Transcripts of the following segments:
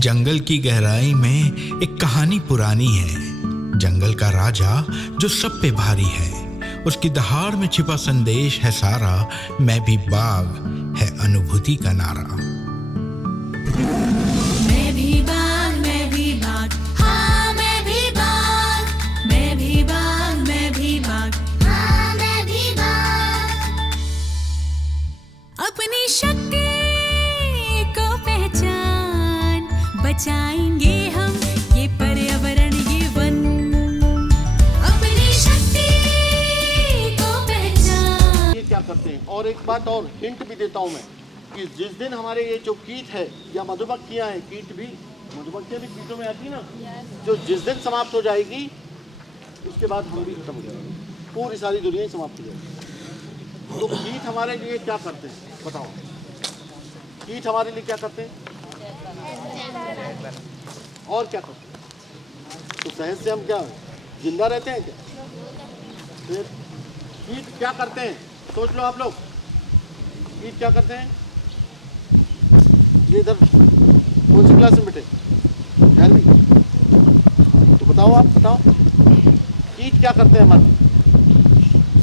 जंगल की गहराई में एक कहानी पुरानी है। जंगल का राजा जो सब पे भारी है, उसकी दहाड़ में छिपा संदेश है सारा। मैं भी बाघ है अनुभूति का नारा। मैं भी बाघ, मैं भी बाघ, हाँ मैं भी बाघ, मैं भी बाघ, मैं भी बाघ, हाँ मैं भी बाघ। अपनी शक्ति को पहचान, बचाएंगे हम ये पर्यावरण, ये वन। अपनी शक्ति को पहचान। ये क्या करते हैं। और एक बात और हिंट भी देता हूँ मैं कि जिस दिन हमारे ये जो कीट है या मधुमक्खियाँ हैं, कीट भी, मधुमक्खियाँ भी कीटों में आती है ना, जो जिस दिन समाप्त हो जाएगी उसके बाद हम भी खत्म हो जाएंगे, पूरी सारी दुनिया ही समाप्त हो जाएगी। तो कीट हमारे लिए क्या करते हैं बताओ, कीट हमारे लिए क्या करते हैं और क्या करते हैं। तो शहद से हम क्या जिंदा रहते हैं क्या। फिर कीट क्या करते हैं सोच लो आप लोग, कीट क्या करते हैं। ये इधर कौन सी क्लास में बैठे, 11वीं, तो बताओ, आप बताओ कीट क्या करते हैं हमारे।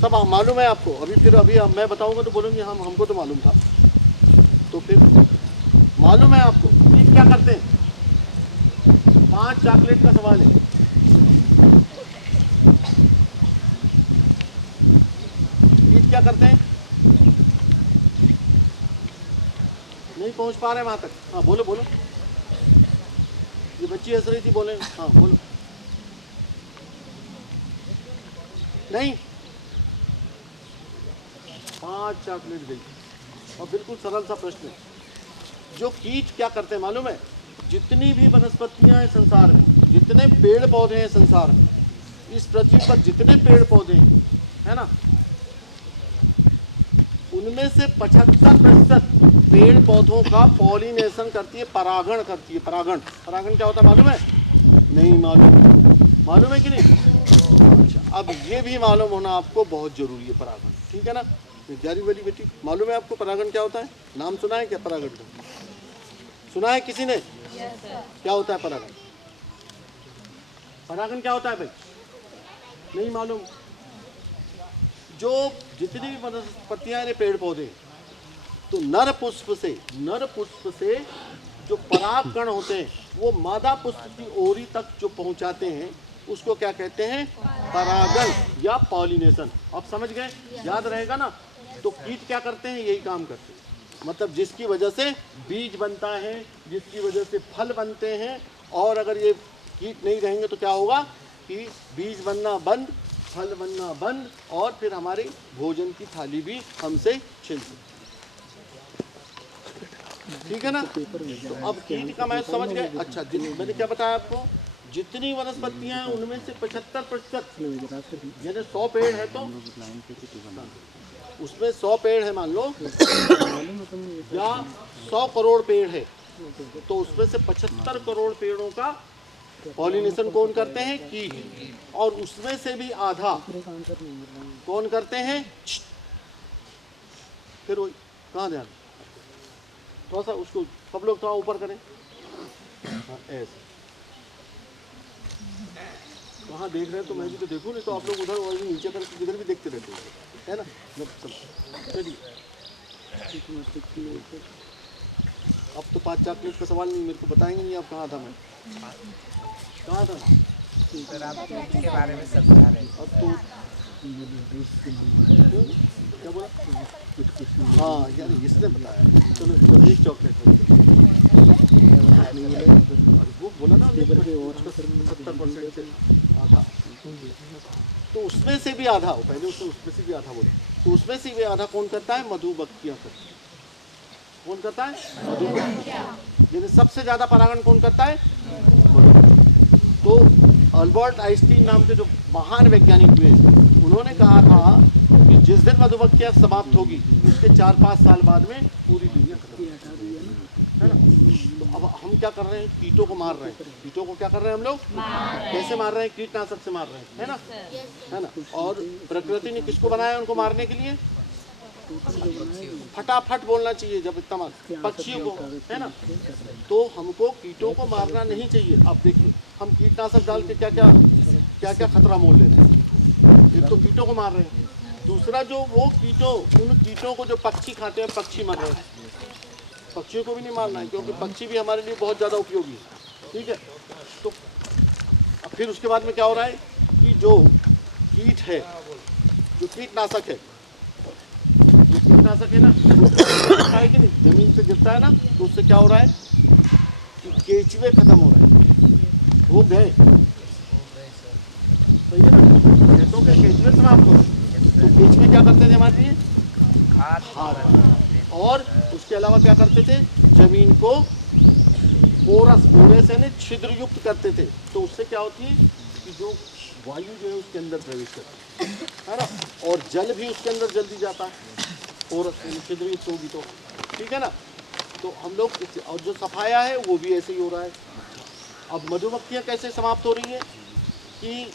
सब मालूम है आपको, अभी फिर अभी मैं बताऊंगा तो बोलूँगी हम, हमको तो मालूम था। तो फिर मालूम है आपको कीट क्या करते हैं। 5 चॉकलेट का सवाल है। कीट क्या करते हैं, नहीं पहुंच पा रहे वहां तक। हाँ बोलो बोलो, ये बच्ची हंस रही थी, बोले हाँ बोलो। नहीं, 5 चॉकलेट गई। और बिल्कुल सरल सा प्रश्न है। जो कीट क्या करते हैं मालूम है, जितनी भी वनस्पतियां हैं संसार में, जितने पेड़ पौधे हैं संसार में, इस पृथ्वी पर जितने पेड़ पौधे हैं है ना, उनमें से 75% पेड़ पौधों का पॉलिनेशन करती है, परागण करती है। परागण, परागण क्या होता है मालूम है, नहीं मालूम, मालूम है कि नहीं। अच्छा, अब ये भी मालूम होना आपको बहुत जरूरी है, परागण, ठीक है ना। प्यारी वाली बेटी, मालूम है आपको परागण क्या होता है, नाम सुना है क्या परागण का, सुना है किसी ने। क्या होता है परागण, परागण क्या होता है भाई, नहीं मालूम। जो जितनी भी वनस्पतियां हैं, पेड़ पौधे, तो नर पुष्प से जो पराग कण होते हैं वो मादा पुष्प की ओरी तक जो पहुंचाते हैं उसको क्या कहते हैं, परागण या पॉलिनेशन। अब समझ गए, याद रहेगा ना। तो कीट क्या करते हैं, यही काम करते हैं। मतलब जिसकी वजह से बीज बनता है, जिसकी वजह से फल बनते हैं। और अगर ये कीट नहीं रहेंगे तो क्या होगा कि बीज बनना बंद, फल बनना बंद, और फिर हमारी भोजन की थाली भी हमसे छिन सकती। ठीक है ना। तो अब कीट का मैं समझ गए। अच्छा, मैंने क्या बताया आपको, जितनी वनस्पतियां हैं उनमें से 75%, यानी 100 पेड़ है तो उसमें 100 पेड़ है मान लो, या 100 करोड़ पेड़ है तो उसमें से 75 करोड़ पेड़ों का पॉलिनेशन कौन करते हैं, कीट। और उसमें से भी आधा कौन करते हैं, फिर वही कहाँ ध्यान, थोड़ा सा उसको सब लोग थोड़ा ऊपर करें। हाँ, ऐसे वहाँ देख रहे हैं तो मैं भी तो देखूँ, नहीं तो आप लोग उधर और नीचे कर इधर भी देखते रहते हैं, है ना। चलिए, अब तो 5 चॉकलेट का सवाल नहीं, मेरे को बताएंगे नहीं आप कहाँ था, मैं कहाँ था के बारे में सब बता रहे हैं। अब तो क्या बोला, हाँ यार इसने बताया। चलो 1 चॉकलेट वो बोला ना, 70% से आधा, तो उसमें से भी आधा हो, पहले उसमें से भी आधा बोले, तो उसमें से भी आधा कौन करता है, मधुमक्खियाँ करती है। कौन करता है, मधुमक्खियाँ। यानी सबसे ज़्यादा परागण कौन करता है, मधुमक्खी। तो अल्बर्ट आइंस्टीन नाम के जो महान वैज्ञानिक हुए, उन्होंने कहा था कि जिस दिन मधुमक्खियाँ समाप्त होगी उसके 4-5 साल बाद में पूरी दुनिया खत्म है ना। तो अब हम क्या कर रहे हैं, कीटों को मार रहे हैं। कीटों को क्या कर रहे हैं हम लोग, कैसे मार रहे हैं, कीटनाशक से मार रहे हैं, है ना, है ना। और प्रकृति ने किसको बनाया उनको मारने के लिए, फटाफट बोलना चाहिए जब इतना पक्षियों को, है ना। तो हमको कीटों को मारना नहीं चाहिए। अब देखिए हम कीटनाशक डाल के क्या क्या खतरा मोल ले रहे हैं। एक तो कीटों को मार रहे हैं, दूसरा जो वो कीटों, उन कीटों को जो पक्षी खाते हैं, पक्षी मर रहे हैं। पक्षियों को भी नहीं मारना है, क्योंकि पक्षी भी हमारे लिए बहुत ज़्यादा उपयोगी है, ठीक है। तो अब फिर उसके बाद में क्या हो रहा है कि जो कीट है, जो कीटनाशक है, जो कीटनाशक है ना, गिरता है कि नहीं, जमीन पे गिरता है ना, तो उससे क्या हो रहा है कि केंचुए खत्म हो रहे हैं, वो गए, सही है ना। खेतों के केंचुए समाप्त हो गए। तो केंचुए क्या करते थे हमारे लिए? खाद। और उसके अलावा क्या करते थे? जमीन को पोरस यानी छिद्र युक्त करते थे। तो उससे क्या होती है कि जो वायु जो है उसके अंदर प्रवेश करती है ना, और जल भी उसके अंदर जल्दी जाता है, पोरस यानी छिद्र युक्त होगी तो, ठीक है ना। तो हम लोग, और जो सफाया है वो भी ऐसे ही हो रहा है। अब मधुमक्खियाँ कैसे समाप्त हो रही हैं कि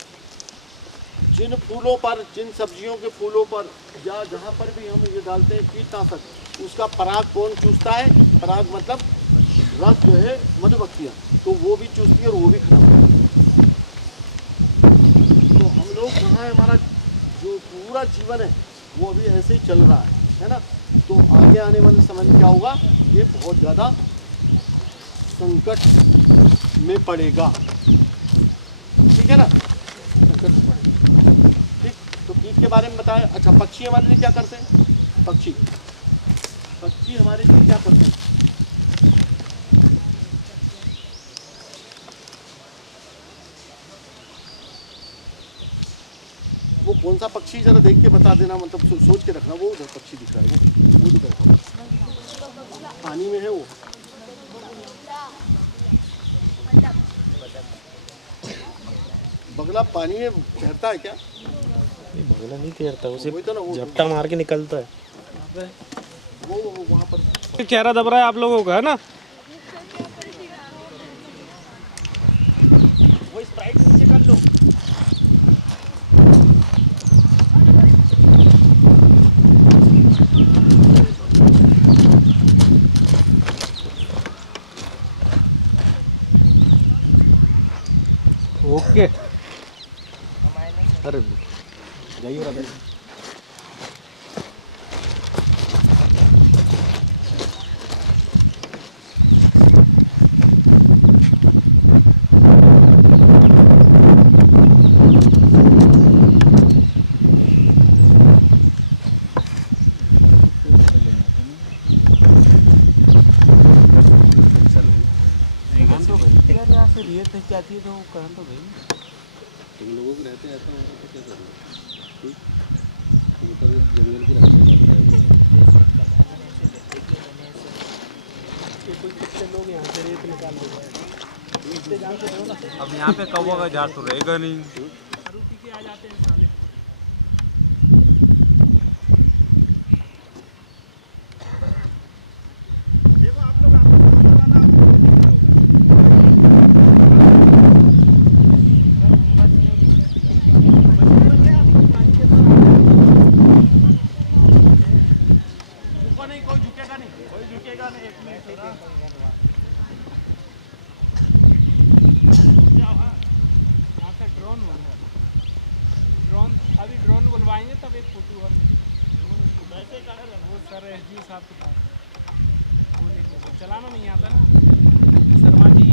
जिन फूलों पर, जिन सब्जियों के फूलों पर या जहाँ पर भी हम ये डालते हैं कीटनाशक, उसका पराग कौन चूसता है? पराग मतलब रस जो है मधुमक्खियाँ, तो वो भी चूसती है और वो भी खत्म होती है। तो हम लोग कहाँ है, हमारा जो पूरा जीवन है वो अभी ऐसे ही चल रहा है ना। तो आगे आने वाले समय में क्या होगा, ये बहुत ज़्यादा संकट में पड़ेगा, ठीक है ना, संकट में पड़ेगा। ठीक, तो कीट के बारे में बताया। अच्छा, पक्षी हमारे लिए क्या करते हैं? पक्षी हमारे लिए क्या करते हैं? वो कौन सा पक्षी, जरा देख के बता देना, मतलब सोच के रखना। वो उधर पक्षी दिख रहा है, वो जो बैठा है पानी में है, वो बगला पानी में तैरता है क्या? नहीं, बगला नहीं तैरता, उसे वही तो ना, वो झपटा मार के निकलता है। वो वहाँ पर चेहरा दब रहा है आप लोगों का, है ना। वो स्प्राइट नीचे कर लो। ओके, अरे जाइए राधा। यार यहाँ से रेत जाती है तो करंट तो गई। तुम लोगों के रहते ऐसा होगा तो क्या करोगे? तो जंगल की रक्षा करता है। कितने लोग यहाँ से रेत निकाल देते। अब यहाँ पे कौवा का झाड़ तो रहेगा नहीं। मारुति के आ जाते हैं साले। ड्रोन अभी ड्रोन बुलवाएंगे तब एक फोटो और वैसे वो सर एस डी साहब के पास वो लेके चलाना नहीं आता ना, शर्मा जी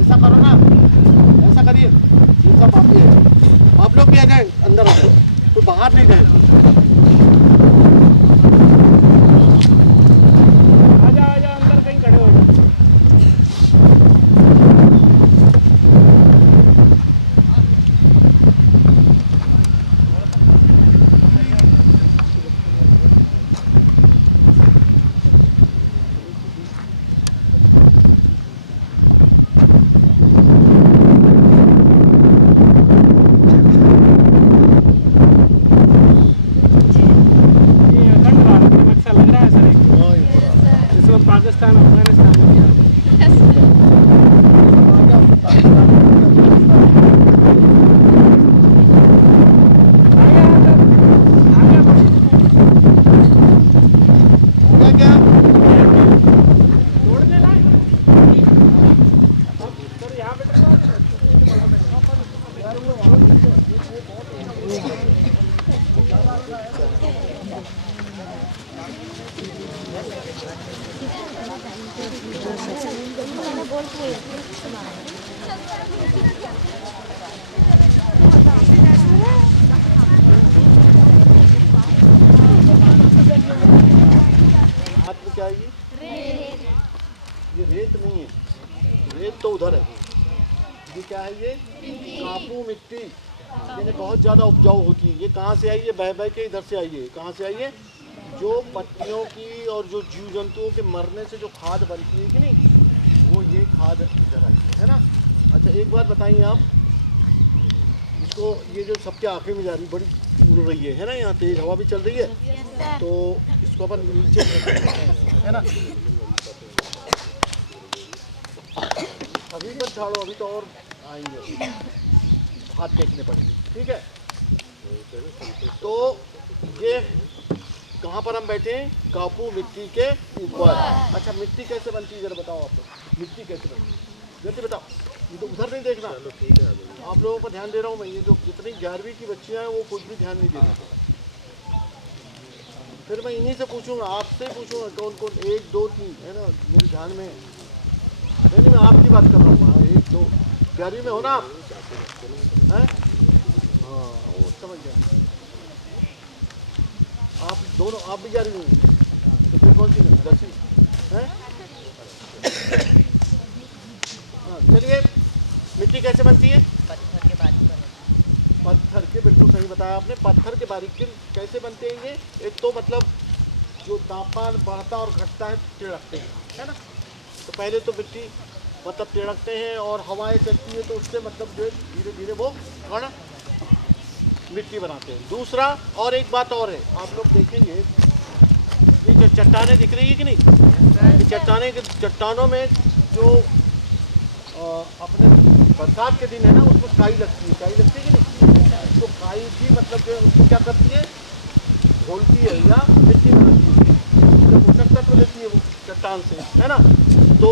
ऐसा करो ना, ऐसा करिए, ये सब आप ही है, आप लोग भी आ जाए, अंदर आ जाए, कोई बाहर नहीं जाए। है ये? कापू मिट्टी, यानी बहुत ज़्यादा उपजाऊ होती है। ये कहाँ से आई है? बह बह के इधर से आई है। कहाँ से आई है? जो पत्तियों की और जो जीव जंतुओं के मरने से जो खाद बनती है कि नहीं, वो ये खाद इधर आई है ना। अच्छा एक बात बताइए आप, इसको ये जो सबके आंखें में जा रही बड़ी उड़ रही है ना, यहाँ तेज हवा भी चल रही है, तो इसको अपन नीचे है ना। अभी मत झाड़ो, अभी तो और आएंगे, हाथ देखने पड़ेंगे, ठीक है। तो ये कहाँ पर हम बैठे हैं? कापू मिट्टी के ऊपर। अच्छा मिट्टी कैसे बनती है जरा बताओ आप लोग, मिट्टी कैसे बनती है जल्दी बताओ। ये तो उधर नहीं देखना, ठीक है आप लोगों पर ध्यान दे रहा हूँ मैं। ये जो जितनी 11वीं की बच्चियाँ हैं वो कुछ भी ध्यान नहीं देना। फिर मैं इन्हीं से पूछूंगा, आपसे पूछूंगा कौन कौन 1 2 3 है ना, मेरे ध्यान में है। नहीं मैं आपकी बात कर रहा हूँ। 1 2 11वीं में हो ना आप? हैं? हाँ वो समझ गया। आप दोनों, आप भी 11वीं में, तो फिर कौन सी में? 10वीं है? हाँ चलिए, मिट्टी कैसे बनती है? पत्थर के बारीक पत्थर के, बिल्कुल सही बताया आपने। पत्थर के बारीक कैसे बनते हैं ये? एक तो मतलब जो तापमान बढ़ता और घटता है तिड़कते हैं, है ना। तो पहले तो मिट्टी मतलब तिड़कते हैं और हवाएं चलती है तो उससे मतलब जो धीरे धीरे वो कण मिट्टी बनाते हैं। दूसरा और एक बात और है, आप लोग देखेंगे ये जो चट्टानें दिख रही है कि नहीं, ये चट्टानों में जो अपने बरसात के दिन है ना, उसको काई लगती है। काई लगती है कि नहीं? तो काई भी मतलब जो है उसको क्या करती है? घोलती है या मिट्टी बनाती है, तो पोषक तत्व लेती है वो चट्टान से, है ना। तो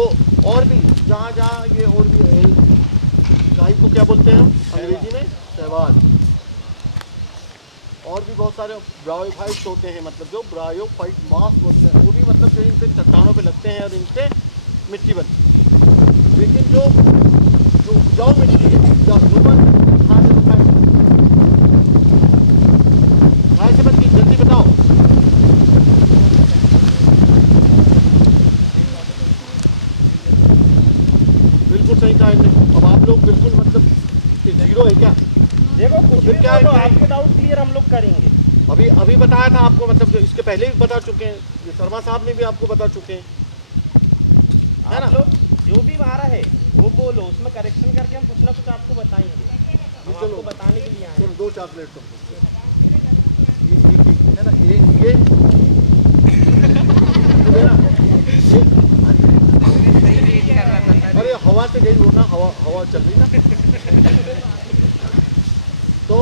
और भी जहाँ जहाँ ये और भी है, काई को क्या बोलते हैं हम अंग्रेजी में? शैवाल। और भी बहुत सारे ब्रायोफाइट्स होते हैं, मतलब जो ब्रायोफाइट मास बोलते हैं, वो भी मतलब जो इन पे चट्टानों पे लगते हैं और इनसे मिट्टी बनती है। लेकिन जो उपजाऊ मिट्टी है, या ह्यूमन कहाँ से बनती है जल्दी बताओ। बिल्कुल सही कहा इन्होंने। अब आप लोग बिल्कुल मतलब जीरो है क्या? देखो कुछ भी क्या है? तो आपके डाउट क्लियर हम लोग करेंगे। अभी बताया था आपको, मतलब जो इसके पहले भी बता चुके हैं, ये शर्मा साहब ने भी आपको बता चुके हैं, है ना। आप लोग जो भी आ रहा है वो बोलो, उसमें करेक्शन करके हम कुछ ना कुछ आपको बताएंगे। हम चलो। आपको बताने के लिए आए हैं। चलो 2 चॉकलेट तो ये है ना, एक ये अरे हवा से गई वो ना, हवा चल रही ना। तो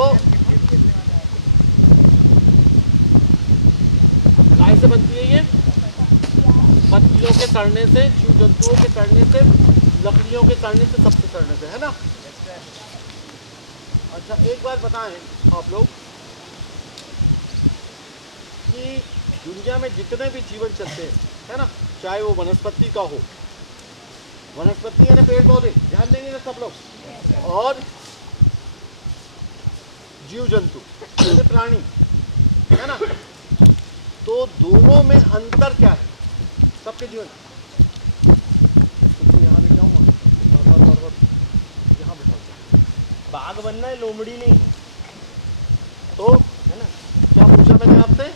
कैसे बनती है ये? पत्तियों के सड़ने से, जीव जंतुओं के सड़ने से, लकड़ियों के सड़ने से, सबसे सड़ने से, है ना। अच्छा एक बात बताएं आप लोग कि दुनिया में जितने भी जीवन चलते हैं, है ना, चाहे वो वनस्पति का हो, वनस्पति है ना पेड़ पौधे, ध्यान देंगे ना सब लोग, और जीव जंतु जैसे प्राणी, है ना, तो दोनों में अंतर क्या है सबके जीवन? तो यहाँ ले जाऊँगा, यहाँ बैठा बाघ बनना है, लोमड़ी नहीं। तो है ना, क्या पूछा मैंने आपसे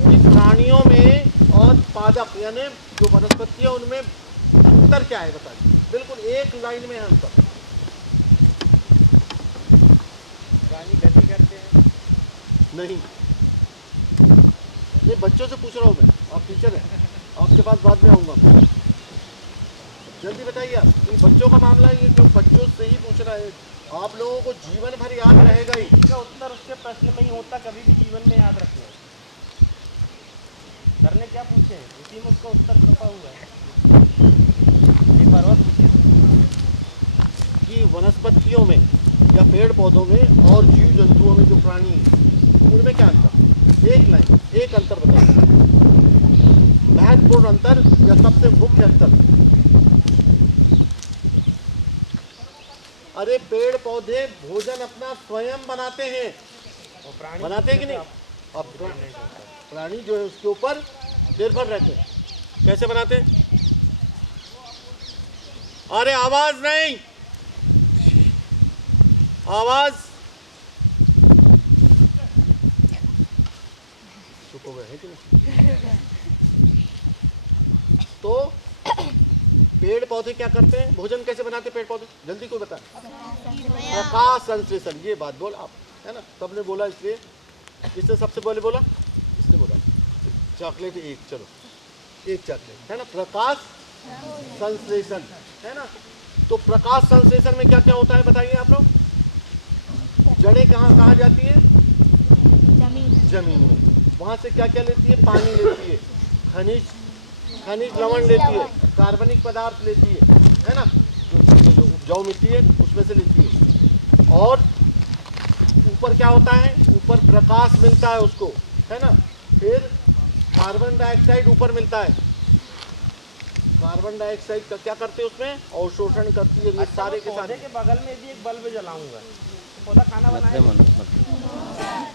कि प्राणियों में और पादप यानी जो वनस्पति है उनमें अंतर क्या है बताइए। बिल्कुल एक लाइन में है अंतर। प्राणी गति करते हैं। नहीं, ये बच्चों से पूछ रहा हूँ मैं, आप टीचर हैं, आपके पास बाद में आऊँगा। जल्दी बताइए आप, ये बच्चों का मामला है, ये जो बच्चों से ही पूछ रहा है, आप लोगों को जीवन भर याद रहेगा ही। इसका उत्तर उसके प्रश्न में ही होता, कभी भी जीवन में याद रखना। सर ने क्या पूछे उसी में उसका उत्तर छुपा हुआ है। एक बार और पूछिए कि वनस्पतियों में या पेड़ पौधों में और जीव जंतुओं में जो प्राणी हैं उनमें क्या अंतर? एक लाइन, एक अंतर बताइए, महत्वपूर्ण अंतर या सबसे मुख्य अंतर। अरे पेड़ पौधे भोजन अपना स्वयं बनाते हैं, और प्राणी बनाते हैं कि नहीं? अब प्राणी जो है उसके ऊपर निर्भर रहते हैं। कैसे बनाते हैं? अरे आवाज नहीं, आवाज चुप हो गए हैं कि नहीं? तो पेड़ पौधे क्या करते हैं, भोजन कैसे बनाते हैं पेड़ पौधे, जल्दी कोई बता। प्रकाश संश्लेषण, ये बात बोल आप, है ना, सबने बोला इसलिए। किसने सबसे पहले बोला, इसने बोला चॉकलेट एक, चलो एक चॉकलेट, है ना, प्रकाश संश्लेषण, है ना। तो प्रकाश संश्लेषण में क्या क्या होता है बताइए आप लोग। जड़ें कहाँ कहाँ जाती है, जमीन में, वहां से क्या क्या लेती है, पानी लेती है, खनिज लवण लेती है, कार्बनिक पदार्थ लेती है ना, जो उपजाऊ मिट्टी है उसमें से लेती है। और ऊपर क्या होता है, ऊपर प्रकाश मिलता है उसको, है ना। फिर कार्बन डाइऑक्साइड ऊपर मिलता है, कार्बन डाइऑक्साइड का क्या करते हैं उसमें, अवशोषण करती है, ये सारे के सारे। के बगल में भी एक बल्ब जलाऊंगा तो पौधा खाना बनाएगा।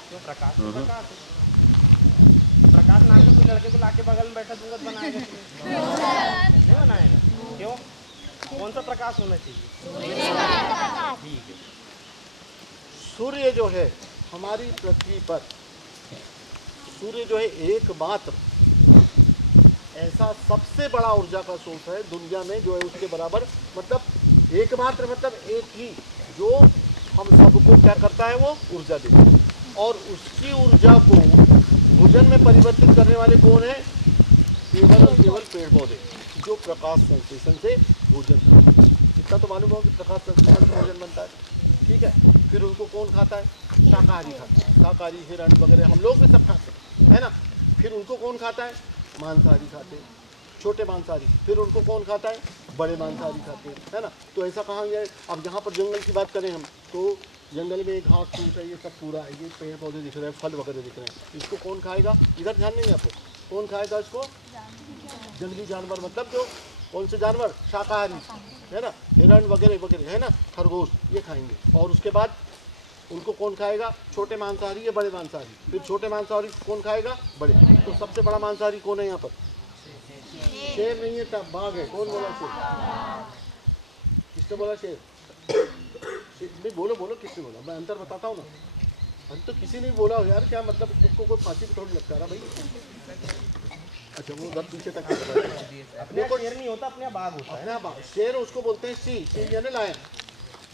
क्यों प्रकाश तो प्रकाश है। प्रकाश नाम के कोई लड़के को लाके बगल में बैठा दूंगा तो बनाएगा नहीं बनाएगा। क्यों, कौन सा प्रकाश होना चाहिए, ठीक है। सूर्य जो है हमारी पृथ्वी पर, सूर्य जो है एकमात्र ऐसा सबसे बड़ा ऊर्जा का सोर्स है दुनिया में, जो है उसके बराबर, मतलब एकमात्र, मतलब एक ही, जो हम सबको क्या करता है, वो ऊर्जा देता है। और उसकी ऊर्जा को भोजन में परिवर्तित करने वाले कौन है, केवल और केवल पेड़ पौधे, जो प्रकाश संश्लेषण से भोजन बनता है। इतना तो मालूम हो कि प्रकाश संश्लेषण से भोजन बनता है, ठीक है। फिर उनको कौन खाता है, शाकाहारी खाता है, शाकाहारी हिरण वगैरह हम लोग भी सब खाते हैं, है ना। फिर उनको कौन खाता है, मांसाहारी खाते हैं, छोटे मांसाहारी। फिर उनको कौन खाता है, बड़े मांसाहारी खाते हैं, है ना। तो ऐसा कहाँ गया। अब यहाँ पर जंगल की बात करें हम, तो जंगल में घास फूस है, ये सब पूरा है, ये पेड़ पौधे दिख रहे हैं, फल वगैरह दिख रहे हैं, इसको कौन खाएगा, इधर ध्यान नहीं है आपको, कौन खाएगा इसको, जंगली जानवर, मतलब जो कौन से जानवर, शाकाहारी, है ना, हिरण वगैरह वगैरह, है ना, खरगोश, ये खाएंगे। और उसके बाद उनको कौन खाएगा, छोटे मांसाहारी या बड़े मांसाहारी। फिर छोटे मांसाहारी कौन खाएगा, बड़े। तो सबसे बड़ा मांसाहारी कौन है यहाँ पर, शेर नहीं है, तब बाघ है। कौन बोला शेर, किसने बोला शेर, नहीं बोलो बोलो, किसने बोला, मैं अंतर बताता हूँ ना। अब तो किसी ने बोला हो यार, क्या मतलब, उसको कोई फांसी पे थोड़ी लगता है भाई। अच्छा वो उधर पीछे तक अपने को शेर नहीं होता, अपने बाघ होता है ना, बाघ, शेर उसको बोलते हैं सी यानी लायन,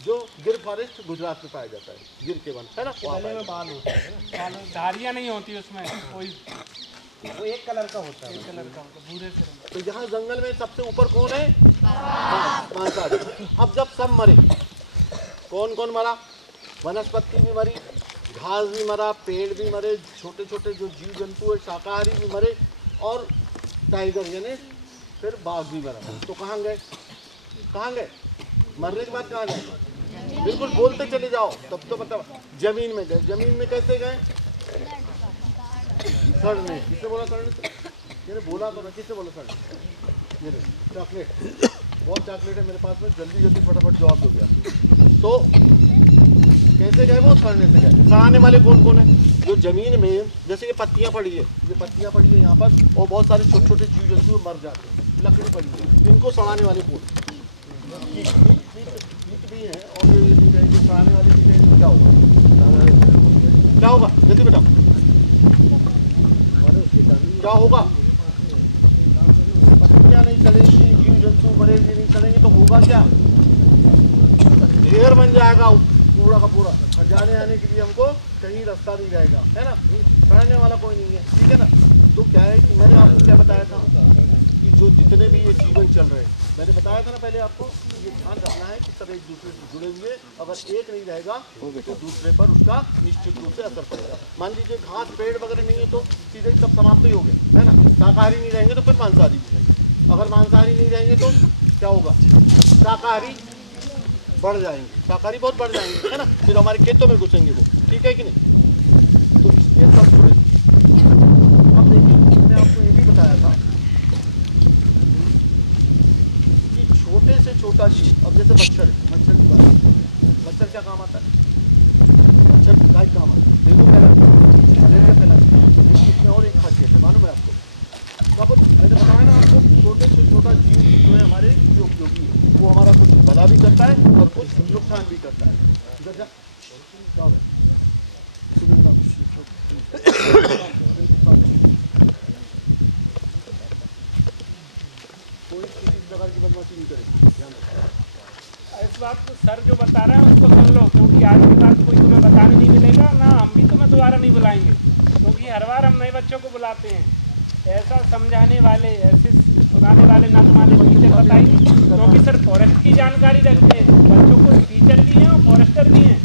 जो गिर फॉरेस्ट गुजरात में पाया जाता है, गिर के वन, है ना, गले में बाल होता है ना, धारियाँ नहीं होती उसमें कोई, वो एक कलर का होता है, कलर का होता, भूरे से रंग। तो यहाँ जंगल में सबसे ऊपर कौन है, मांसाहारी। अब जब सब मरे, कौन कौन मरा, वनस्पति भी मरी, घास भी मरा, पेड़ भी मरे, छोटे छोटे जो जीव जंतु है शाकाहारी भी मरे, और टाइगर यानी फिर बाघ भी मरा। तो कहाँ गए, कहाँ गए, मरने के बाद कहाँ गए, बिल्कुल बोलते चले जाओ तब तो मतलब, जमीन में गए। जमीन में कैसे गए, सड़ने, किसने बोला सड़ने से, मैंने बोला तो ना, किसने बोला सड़ने, ये चॉकलेट, बहुत चॉकलेट है मेरे पास में, जल्दी जल्दी फटाफट जवाब दो गया। तो कैसे गए, वो सड़ने से गए। सड़ाने वाले कौन कौन है, जो जमीन में, जैसे ये पत्तियाँ पड़ी है, ये पत्तियाँ पड़ी है यहाँ पर, और बहुत सारे छोटे छोटे जीव जंतु मर जाते हैं, लकड़ी पड़ी है, इनको सड़ाने वाले कौन, कीट भी हैं, और ये सड़ाने वाले भी हैं। क्या होगा, क्या होगा, जल्दी बताओ, क्या होगा, पत्तियाँ नहीं चलेंगी, जीव जंतु बड़े नहीं चलेंगे, तो होगा क्या, ढेर बन जाएगा पूरा का पूरा, जाने आने के लिए हमको कहीं रास्ता नहीं रहेगा, है ना, सड़ने वाला कोई नहीं है, ठीक है ना। तो क्या है कि मैंने आपको क्या बताया था कि जो जितने भी ये जीवन चल रहे हैं, मैंने बताया था ना पहले आपको, ये ध्यान रखना है कि सब एक दूसरे से जुड़े हुए, अगर एक नहीं रहेगा तो दूसरे पर उसका निश्चित रूप से असर पड़ेगा। मान लीजिए घास पेड़ वगैरह नहीं है तो सीधे सब समाप्त ही हो गए, है ना। शाकाहारी नहीं रहेंगे तो फिर मांसाहारी नहीं रहेंगे, अगर मांसाहारी नहीं रहेंगे तो क्या होगा, शाकाहारी बढ़ जाएंगे, शाकाहारी बहुत बढ़ जाएंगे, है ना, फिर हमारे खेतों में घुसेंगे वो, ठीक है कि नहीं। तो इसलिए सब जुड़े हुए। अब देखिए मैंने आपको ये भी बताया था कि छोटे से छोटा जीव, अब जैसे मच्छर है, मच्छर की बात, मच्छर क्या काम आता है, मच्छर का काम आता है, डेंगू फैलाती है, मलेरिया फैलाती है, इसमें और एक खासियत है, मालूम है आपको, अब मैंने बताया ना आपको, छोटे से छोटा जीव जो है हमारे लिए उपयोगी है, वो हमारा कुछ भला भी करता है और कुछ नुकसान भी करता है। क्या हो रहा है? कोई किसी प्रकार की बदमाशी नहीं करेगी, ध्यान रखो। इस बात को सर जो बता रहे हैं उसको सुन लो, क्योंकि आज के बाद कोई तुम्हें बताने नहीं मिलेगा ना, हम भी तुम्हें दोबारा नहीं बुलाएंगे, क्योंकि हर बार हम नए बच्चों को बुलाते हैं। ऐसा समझाने वाले, ऐसे सुनाने वाले ना तुम्हारे टीचर बताएंगे, क्योंकि सर फॉरेस्ट की जानकारी रखते हैं, बच्चों को टीचर भी हैं और फॉरेस्टर भी हैं।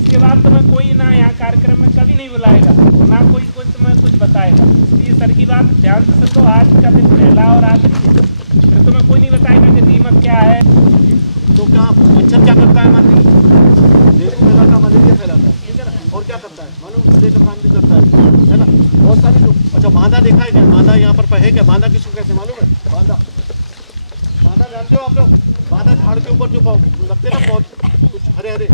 इसके बाद तुम्हें कोई ना यहाँ कार्यक्रम में कभी नहीं बुलाएगा और ना कोई तुम्हें कुछ बताएगा। इसलिए सर की बात ध्यान से सुन लो, आज का दिन पहला और आखिरी है, फिर तुम्हें कोई नहीं बताएगा कि दीमक क्या है। तो क्या मच्छर क्या करता है? मानो डेंगू फैलाता है, मलेरिया फैलाता है, ठीक है ना। और क्या करता है? मानो दूसरे का काम भी करता है ना। बहुत सारे लोग। अच्छा, बांदा देखा है क्या? बांदा यहाँ पर है क्या? बांदा किसको कहते हैं मालूम है? बांदा, बांदा जानते हो आप लोग? बांदा झाड़ के ऊपर जो लगते हैं ना पौधे, कुछ हरे हरे,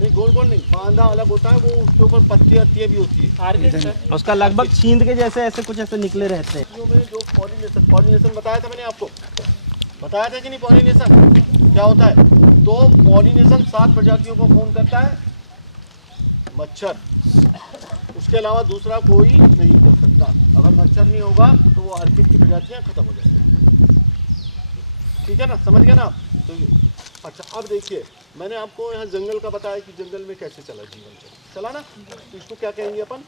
नहीं गोल गोल नहीं, बांदा अलग होता है, वो उसके ऊपर पत्तियाँ भी होती है। आर्किड सर, उसका लगभग छींद के जैसे ऐसे कुछ ऐसे निकले रहते हैं। में जो पॉलिनेशन बताया था मैंने आपको, बताया था कि नहीं? पॉलिनेशन क्या होता है? तो पॉलिनेशन 7 प्रजातियों को कौन करता है? मच्छर। उसके अलावा दूसरा कोई नहीं कर सकता। अगर मच्छर नहीं होगा तो वो ऑर्किड की प्रजातियां खत्म हो जाएंगी, ठीक है ना? समझ गए ना आप? तो अच्छा, अब देखिए, मैंने आपको यहाँ जंगल का बताया कि जंगल में कैसे चला जीवन चला ना। तो इसको क्या कहेंगे अपन?